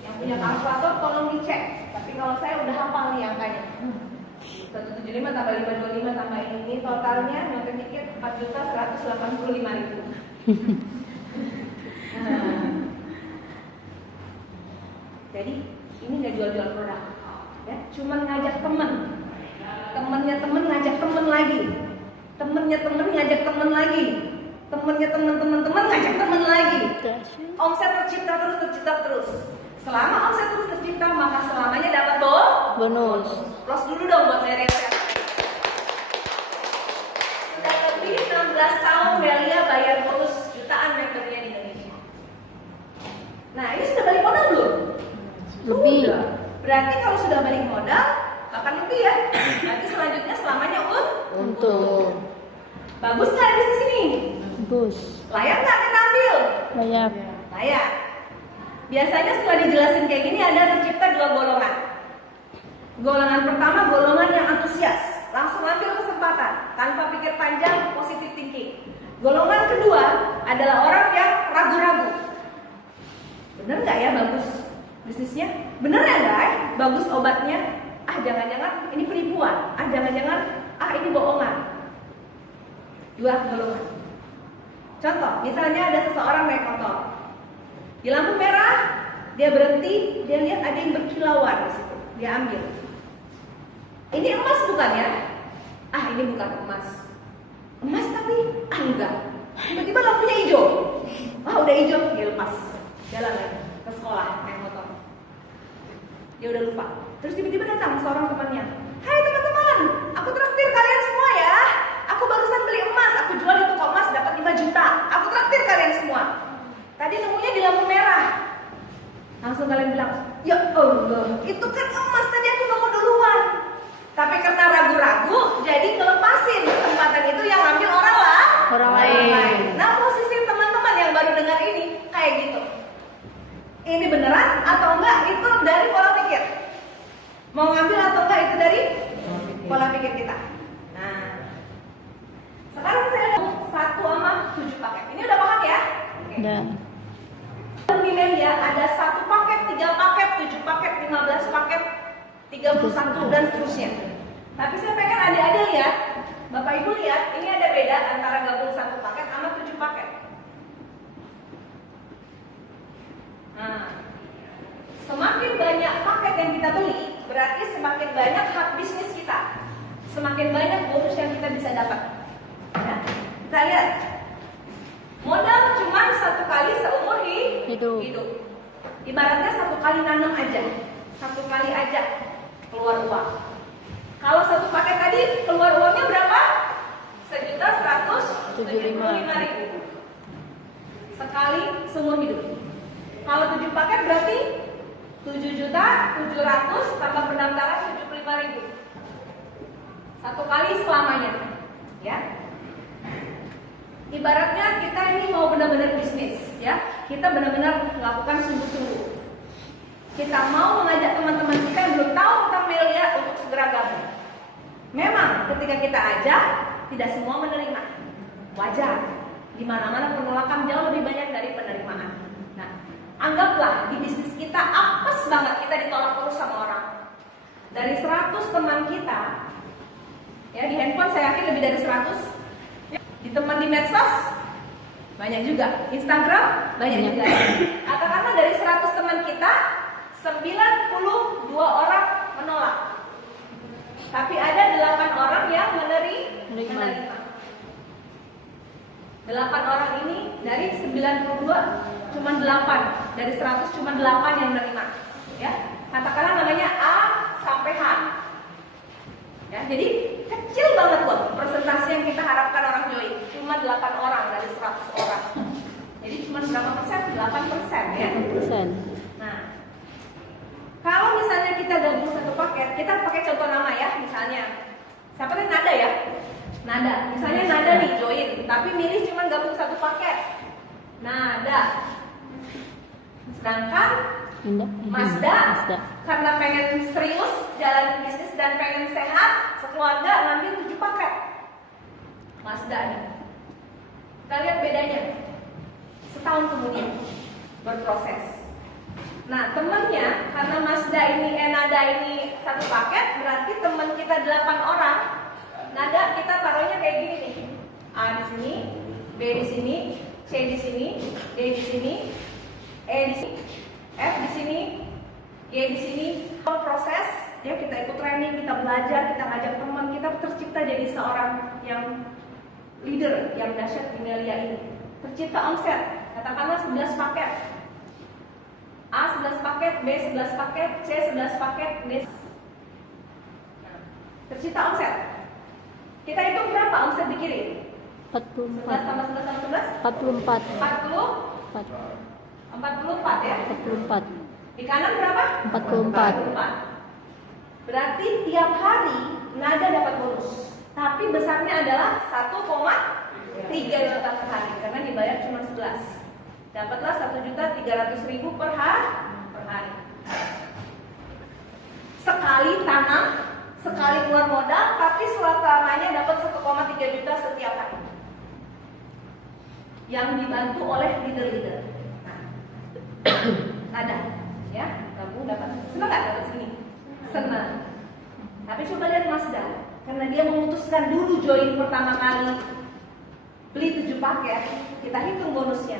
Yang punya kalkulator tolong dicek. Tapi kalau saya udah hafal nih angkanya. 175 tambah 525 tambah ini totalnya makin dikit 4.185.000. Jadi ini nggak jual-jual produk, ya, cuman ngajak temen, temennya temen ngajak temen lagi, temennya temen ngajak temen lagi, temennya temen ngajak temen lagi. Omset tercipta terus. Selama omset terus tercipta, maka selamanya dapat bonus. Plus dulu dong buat Melia. Sudah lebih 16 tahun Melia bayar bonus jutaan membernya di Indonesia. Nah, ini sudah balik modal belum? Lebih. Sudah. Berarti kalau sudah balik modal, akan lebih ya. Nanti selanjutnya selamanya untung. Bagus nggak bisnis ini? Bagus. Layak nggak kita ambil? Layak. Layak. Biasanya setelah dijelasin kayak gini ada tercipta 2 golongan. Golongan pertama golongan yang antusias, langsung ambil kesempatan tanpa pikir panjang, positive thinking. Golongan kedua adalah orang yang ragu-ragu. Bener nggak ya bagus bisnisnya? Bener ya guys? Bagus obatnya? Jangan-jangan ini penipuan. Jangan-jangan ini bohongan. 2 golongan. Contoh, misalnya ada seseorang naik motor. Di lampu merah, dia berhenti, dia lihat ada yang berkilauan di situ. Dia ambil. Ini emas bukan ya? Ini bukan emas. Emas tapi enggak. Tiba-tiba lampunya hijau. Udah hijau, dia lepas. Jalan lagi ke sekolah naik motor. Dia udah lupa. Terus tiba-tiba datang seorang temannya. Hai teman-teman, aku traktir kalian semua ya. Aku barusan beli emas, aku jual di toko emas dapat 5 juta. Aku traktir kalian semua. Tadi nemunya di lampu merah. Langsung kalian bilang, ya Allah, itu kan emas tadi aku nemu duluan. Tapi karena ragu-ragu, jadi ngelepasin kesempatan itu yang ngambil orang lain. Nah, posisi teman-teman yang baru dengar ini kayak gitu. Ini beneran atau enggak itu dari pola pikir. Mau ngambil atau enggak itu dari pola pikir kita. Nah, sekarang saya lihat 1 sama 7 paket. Ini udah paham ya? Udah. Di Melia ada 1 paket, 3 paket, 7 paket, 15 paket, 31 dan seterusnya. Tapi saya pengen adik-adik lihat, Bapak Ibu lihat, ini ada beda antara gabung 1 paket sama 7 paket. Nah, semakin banyak paket yang kita beli, berarti semakin banyak hak bisnis kita, semakin banyak bonus yang kita bisa dapat. Ya, kita lihat. Modal cuma 1 kali seumur hidup. Ibaratnya 1 kali nanam aja, 1 kali aja keluar uang. Kalau 1 paket tadi keluar uangnya berapa? 1.175.000 sekali seumur hidup. Kalau 7 paket berarti 7.700.000 tambah pendaftaran 75.000. 1 kali selamanya, ya. Ibaratnya kita ini mau benar-benar bisnis, ya. Kita benar-benar melakukan sungguh-sungguh. Kita mau mengajak teman-teman kita yang belum tahu tentang Melia untuk segera gabung. Memang ketika kita ajak, tidak semua menerima. Wajar. Di mana-mana penolakan jauh lebih banyak dari penerimaan. Nah, Anggaplah di bisnis kita apes banget, kita ditolak terus sama orang. Dari 100 teman kita, ya di handphone saya yakin lebih dari 100. Di teman di medsos banyak juga, Instagram banyak juga. Katakanlah dari 100 teman kita 92 orang menolak, tapi ada 8 orang yang menerima. 8 orang ini dari 92 cuma 8, dari 100 cuma 8 yang menerima. Ya, katakanlah namanya A sampai H. Ya, jadi kecil banget loh persentase yang kita harapkan orang join, cuma 8 orang dari 100 orang. Jadi cuma berapa persen? 8% ya. 8%. Nah, kalau misalnya kita gabung satu paket, kita pakai contoh nama ya, misalnya siapa nih? Nada ya. Nada, misalnya Nada nih join, tapi milih cuma gabung satu paket. Nada. Sedangkan Mazda karena pengen serius jalan bisnis dan pengen sehat, sekeluarga ngambil 7 paket Mazda nih. Kita lihat bedanya. Setahun kemudian berproses. Nah, temennya karena Mazda ini Nada ini satu paket, berarti teman kita 8 orang. Nada kita taruhnya kayak gini nih. A di sini, B di sini, C di sini, D di sini, E di sini, F di sini, G di sini. Proses ya, kita ikut training, kita belajar, kita ngajak teman, kita tercipta jadi seorang yang leader yang dahsyat di Melia ini. Tercipta omset, katakanlah 11 paket. A 11 paket, B 11 paket, C 11 paket, D. Tercipta omset. Kita hitung berapa omset dikirim? 11 tambah 11 tambah 11? 44. 44 ya? 44. Di kanan berapa? 44. Berarti tiap hari Nada dapat bonus. Tapi besarnya adalah 1,3 juta per hari karena dibayar cuma 11. Dapatlah 1.300.000 per hari. Sekali tanam, sekali keluar modal, tapi selamanya dapat 1,3 juta setiap hari. Yang dibantu oleh leader-leader. Nada, ya, kamu dapat. Senang nggak dapat segini? Senang. Tapi coba lihat Mazda, karena dia memutuskan dulu join pertama kali beli 7 paket, kita hitung bonusnya.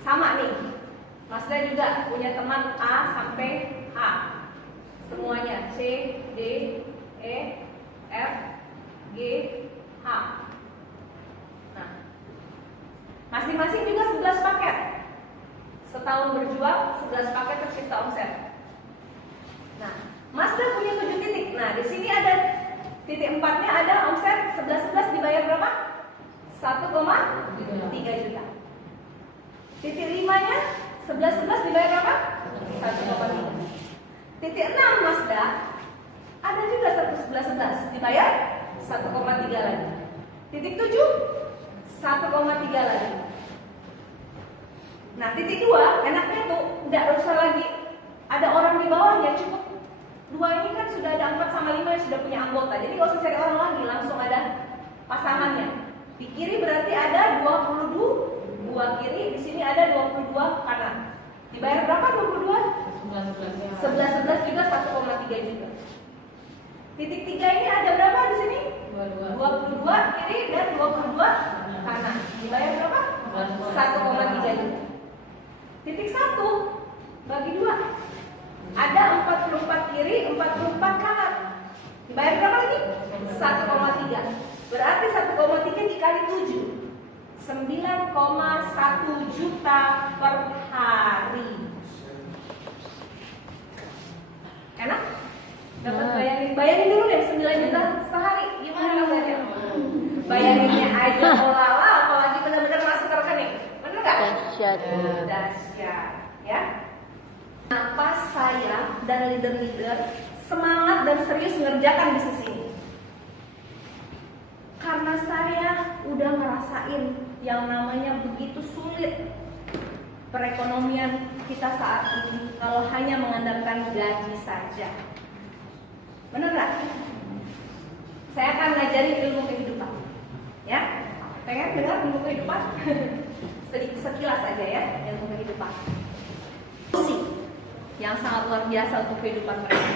Sama nih, Mazda juga punya teman A sampai H, semuanya C, D, E, F, G, H. Nah, masing-masing juga 11 paket. Setahun berjuang, 11 paket tercipta omset. Nah, Mazda punya 7 titik. Nah, di sini ada titik 4-nya ada omset 11 dibayar berapa? 1,3 juta. Titik 5-nya 11 dibayar berapa? 1,3. Titik 6 Mazda ada juga 11 dibayar 1,3 lagi. Titik 7 1,3 lagi. Nah, titik 2 enaknya tuh nggak usah lagi ada orang di bawahnya, cukup 2 ini kan sudah ada 4 sama 5 yang sudah punya anggota. Jadi nggak usah cari orang lagi, langsung ada pasangannya. Di kiri berarti ada 22 kiri, di sini ada 22 kanan. Dibayar berapa 22? 11 juga 1,3 juta. Titik 3 ini ada berapa di sini? 22 kiri dan 22 kanan. Dibayar berapa? 1,3 juta. Titik 1 bagi 2 ada 44 kiri, 44 kanan. Dibayar berapa lagi? 1,3. Berarti 1,3 dikali 7 9,1 juta per hari. Enak? Dapat bayangin dulu deh 9 juta sehari. Gimana rasanya? Bayanginnya aja olala, apalagi benar-benar masuk ke rekening. Benar nggak? Dahsyat. Dahsyat, ya. Kenapa saya dan leader-leader semangat dan serius mengerjakan bisnis ini? Karena saya udah ngerasain yang namanya begitu sulit perekonomian kita saat ini kalau hanya mengandalkan gaji saja. Benar nggak? Saya akan ngajarin ilmu kehidupan, ya. Pengen dengar ilmu kehidupan? Sekilas aja ya ilmu kehidupan. yang sangat luar biasa untuk kehidupan mereka.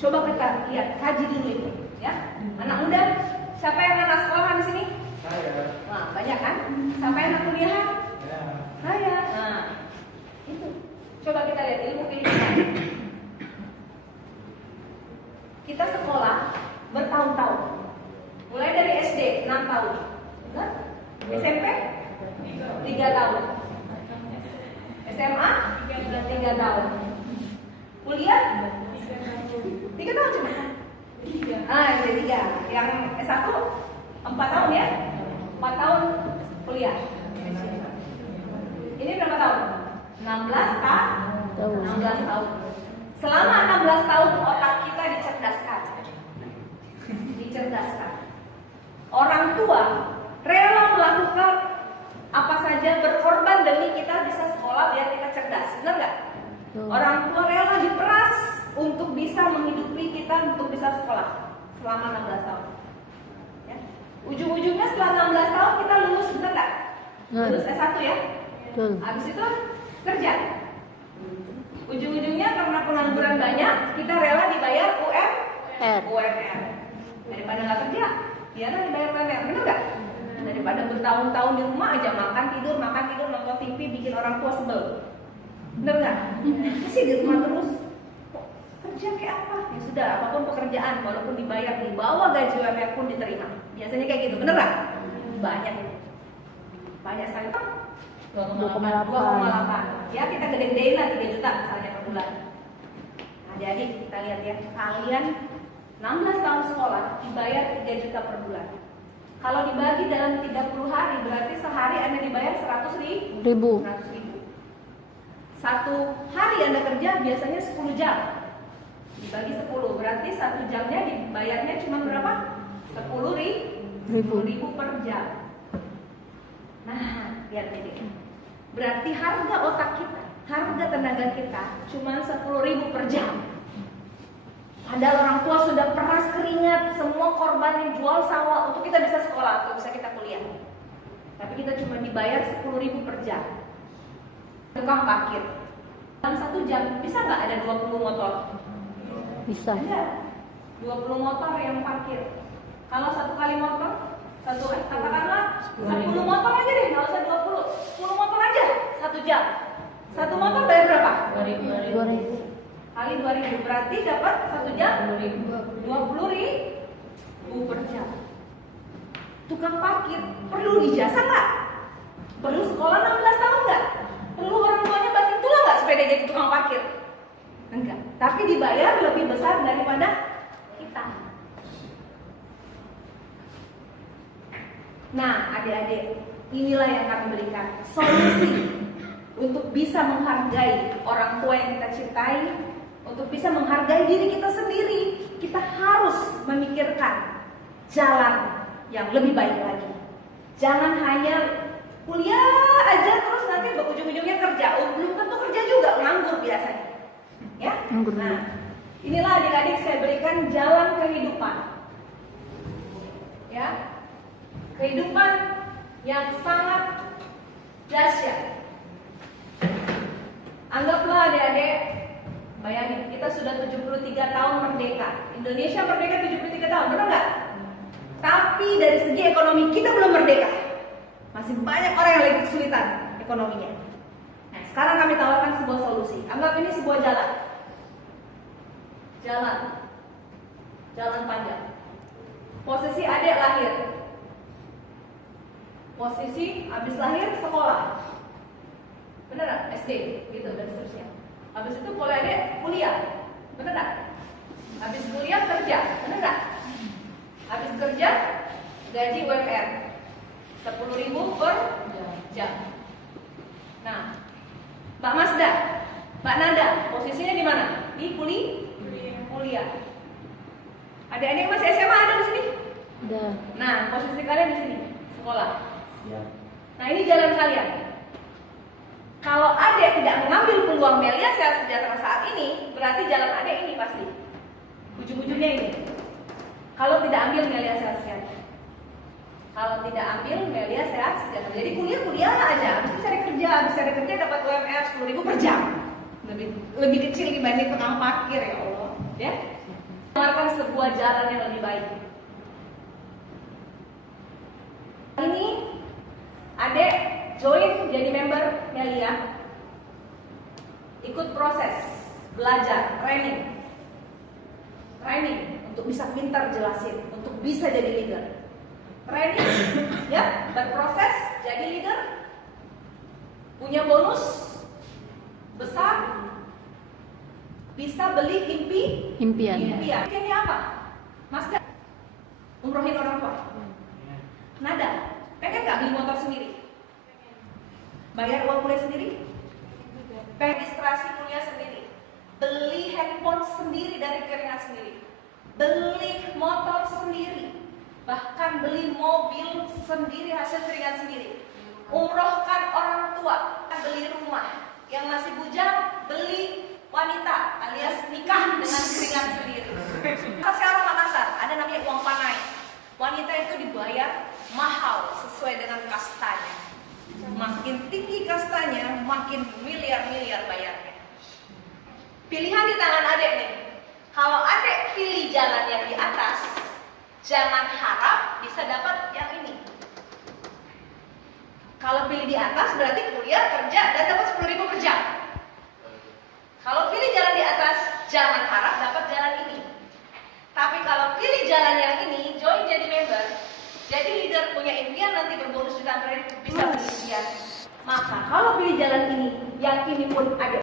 Coba kita lihat, kaji dulu itu, ya. Anak muda, siapa yang anak sekolah di sini? Saya. Nah, banyak kan? Siapa yang anak kuliah? Ya. Saya. Nah, itu. Coba kita lihat ilmu kehidupan. Kita sekolah bertahun-tahun. Mulai dari SD 6 tahun. Benar? SMP 3 tahun. SMA 3 tahun. Kuliah 3 tahun cuma. Yang ketiga, yang S1 4 tahun ya, 4 tahun kuliah. Ini berapa tahun? 16 tahun. 16 tahun. Selama 16 tahun otak kita dicerdaskan. Dicerdaskan. Orang tua rela melakukan apa saja, berkorban demi kita bisa sekolah biar kita cerdas. Benar nggak? Orang tua rela diperas untuk bisa menghidupi kita untuk bisa sekolah selama 16 tahun. Ya. Ujung-ujungnya setelah 16 tahun kita lulus, benar nggak? Lulus S1 ya. Habis itu kerja. Ujung-ujungnya karena pengangguran banyak, kita rela dibayar UMR. Daripada nggak kerja, biarlah dibayar UMR, benar nggak? Daripada bertahun-tahun di rumah aja makan tidur nonton TV bikin orang tua sebel. Bener nggak? Masih di rumah terus. Kok kerja kayak apa? Ya sudah, apapun pekerjaan, walaupun dibayar di bawah gaji UMR pun diterima. Biasanya kayak gitu, bener nggak? Banyak sekali Pak. 2,8. Ya kita gede-gedein lah 3 juta misalnya per bulan. Nah, jadi kita lihat ya, kalian 16 tahun sekolah dibayar 3 juta per bulan. Kalau dibagi dalam 30 hari berarti sehari Anda dibayar 100.000. 1 hari Anda kerja biasanya 10 jam. Dibagi 10 berarti 1 jamnya dibayarnya cuma berapa? 10.000 per jam. Nah, lihat ini. Berarti harga otak kita, harga tenaga kita cuma 10.000 per jam. Padahal orang tua sudah peras keringat, semua korbanin, jual sawah untuk kita bisa sekolah, untuk bisa kita kuliah. Tapi kita cuma dibayar 10.000 per jam. Tukang parkir dalam 1 jam bisa nggak ada 20 motor? Bisa. Ada 20 motor yang parkir. Kalau 1 kali motor, katakanlah 10 motor aja deh, nggak usah 20, 10 motor aja 1 jam. 1 motor bayar berapa? 2.000. Kali 2.000 berarti dapat 1 jam 20.000 per jam. Tukang parkir perlu ijazah nggak? Perlu sekolah 16 tahun nggak? Perlu orang tuanya banting tulang nggak supaya dia jadi tukang parkir? Enggak. Tapi dibayar lebih besar daripada kita. Nah, adik-adik, inilah yang kami berikan solusi untuk bisa menghargai orang tua yang kita cintai, untuk bisa menghargai diri kita sendiri. Kita harus memikirkan jalan yang lebih baik lagi. Jangan hanya kuliah aja terus nanti ujung-ujungnya kerja. Belum tentu kerja juga, nganggur biasanya. Ya? Nah, inilah adik-adik saya berikan jalan kehidupan. Ya. Kehidupan yang sangat dahsyat. Anggaplah adik-adik, bayangin kita sudah 73 tahun merdeka. Indonesia merdeka 73 tahun, benar nggak? Tapi dari segi ekonomi kita belum merdeka. Masih banyak orang yang lagi kesulitan ekonominya. Nah, sekarang kami tawarkan sebuah solusi. Anggap ini sebuah jalan. Jalan panjang. Posisi adik lahir. Posisi habis lahir sekolah. Bener gak? SD gitu dan seterusnya. Habis itu mulai adik kuliah. Bener gak? Habis kuliah kerja. Bener gak? Habis kerja gaji UMR 10.000 per jam. Nah, Mbak Masda, Mbak Nanda, posisinya di mana? Di kuliah. Adik-adik masih SMA ada di sini? Ada. Nah, posisi kalian di sini, sekolah. Ya. Nah, ini jalan kalian. Kalau adik tidak mengambil peluang Melia Sehat Sejahtera saat ini, berarti jalan adik ini pasti ujung-ujungnya ini. Kalau tidak ambil Melia Sehat Sejahtera. Kalau tidak ambil Melia Sehat Sejahtera. Jadi kuliah aja, habis itu cari kerja dapat UMR 10.000 per jam. lebih kecil dibanding tukang parkir, ya Allah, ya. Menawarkan sebuah jalan yang lebih baik. Ini adek join jadi member Melia, ikut proses belajar training untuk bisa pintar jelasin, untuk bisa jadi leader. Training ya, berproses jadi leader, punya bonus besar, bisa beli Impian. Impiannya apa? Mas gak? Umrohin orang tua? Nada? Pengen gak beli motor sendiri? Bayar uang kuliah sendiri? Pengen registrasi kuliah sendiri? Beli handphone sendiri dari keringat sendiri? Beli motor sendiri? Bahkan beli mobil sendiri hasil keringat sendiri? Umrohkan orang tua? Beli rumah? Yang masih bujang, beli wanita alias nikah dengan keringat sendiri. Sekarang Makassar ada namanya uang panai. Wanita itu dibayar mahal sesuai dengan kastanya. Makin tinggi kastanya, makin miliar-miliar bayarnya. Pilihan di tangan adek nih. Kalau adek pilih jalan yang di atas, jangan harap bisa dapat yang ini. Kalau pilih di atas berarti kuliah, kerja, dan dapat 10.000 per jam. Kalau pilih jalan di atas, jangan harap dapat jalan ini. Tapi kalau pilih jalan yang ini, join jadi member, jadi leader, punya impian nanti berbonus di tambahin bisa beli impian. Maka kalau pilih jalan ini, yang ini pun ada